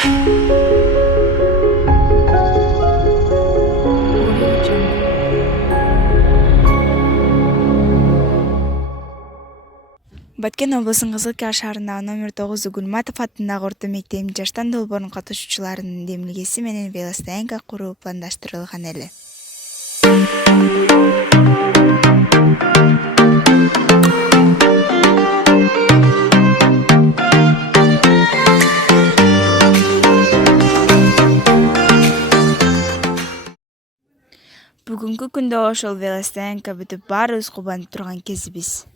Баткен облусунун Кызылкия шаарындагы номер 9 Гулматов аттындагы орто мектебинин жаштан долбоорунун катышуучуларынын демилгеси менен велостоянка куруу пландаштырылган эле. Бүгүнкү күндө ошол велостоянка бүтүп баарыбыз кубанып турган кезибиз.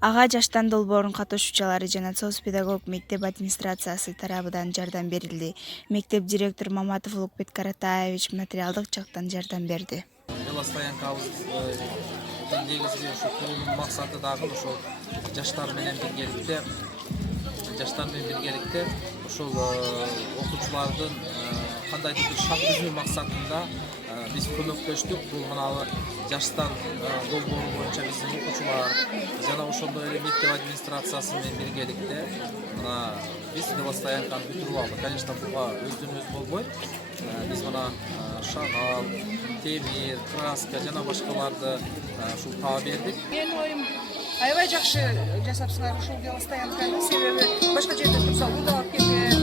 Ага жаштан долбоорунун катышуучулары жана СОС педагог мектеп администрациясы тарабынан жардам берилди. Мектеп директору Маматов Улукбек Каратаевич материалдык жактан жардам берди. Велостоянкабыздын негизги ошо куруунун максаты дагы ошол жаштар менен биргеликте ошол окуучулардын кандайдыр бир шарт түзүү максатында биз көмөктөштүк. Бул мына жаштан долбоору боюнча биздин окуучулар жана ошондой эле мектеп администрациясы менен биргеликте мына биз велостоянканы бүтүрүп алдык. Конечно, буга өздөн өз болбойт. Биз мына шагал, темир, краска жана башкаларды ушул таап бердик. Менин оюм аябай жакшы жасапсыңар ушул велостоянканы, себеби башка жерде турса улап кетет.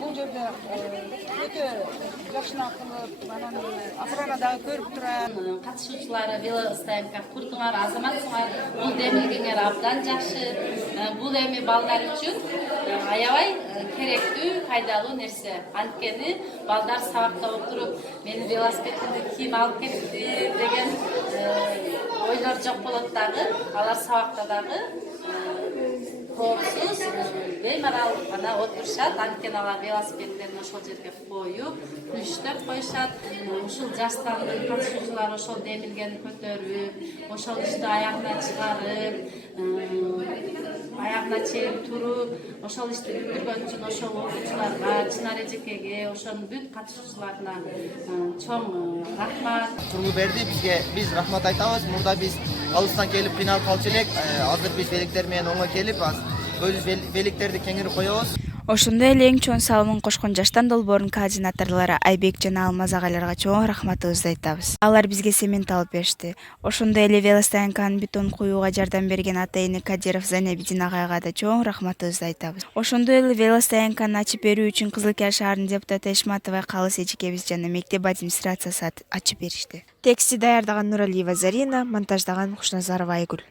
Бул жерде өтө жакшынакы кылып, анан охрана дагы көрүп турат. Катышуучулары велостоянка курдуңар, азаматсыңар, бул демилгеңер абдан жакшы. Бул эми балдар үчүн аябай керектүү, пайдалуу нерсе. Анткени балдар сабакта отуруп, менин велосипедимди ким алып кетти деген ойлор жок болот дагы. Алар сабакта дагы коопсуз, беймарал гана отурушат. Анткени алар велосипедтерин ошол жерге коюп, күчтөп коюшат. Ушул жаштан катышуучулар ошол демилгени көтөрүп, ошол ишти аягына чыгарып, аягына чейин туруп, ошол ишти бүтүргөн үчүн ошол окуучуларга, Чынар эжекеге, ошонун бүт катышуучуларына чоң рахмат. Тургу берди бизге, биз рахмат айтабыз. Мурда биз алыстан келип кыйналып калчу элек. Азыр биз великтер менен оңой келип, өз великтерди кеңири коебуз. Ошондой эле эң чоң салымын кошкон жаштан долбоорунун координаторлору Айбек жана Алмаз агаларга чоң рахматыбызды айтабыз. Алар бизге цемент алып беришти. Ошондой эле велостоянканын бетон куюуга жардам берген ата-эне Кадиров Зайнабидин агайга да чоң рахматыбызды айтабыз. Ошондой эле велостоянканы ачып берүү үчүн Кызылкия шаарынын депутаты Эшматова Калыс эжекебиз жана мектеп администрациясы ачып беришти. Тексти даярдаган Нуралиева Зарина, монтаждаган Кушназарова Айгүл.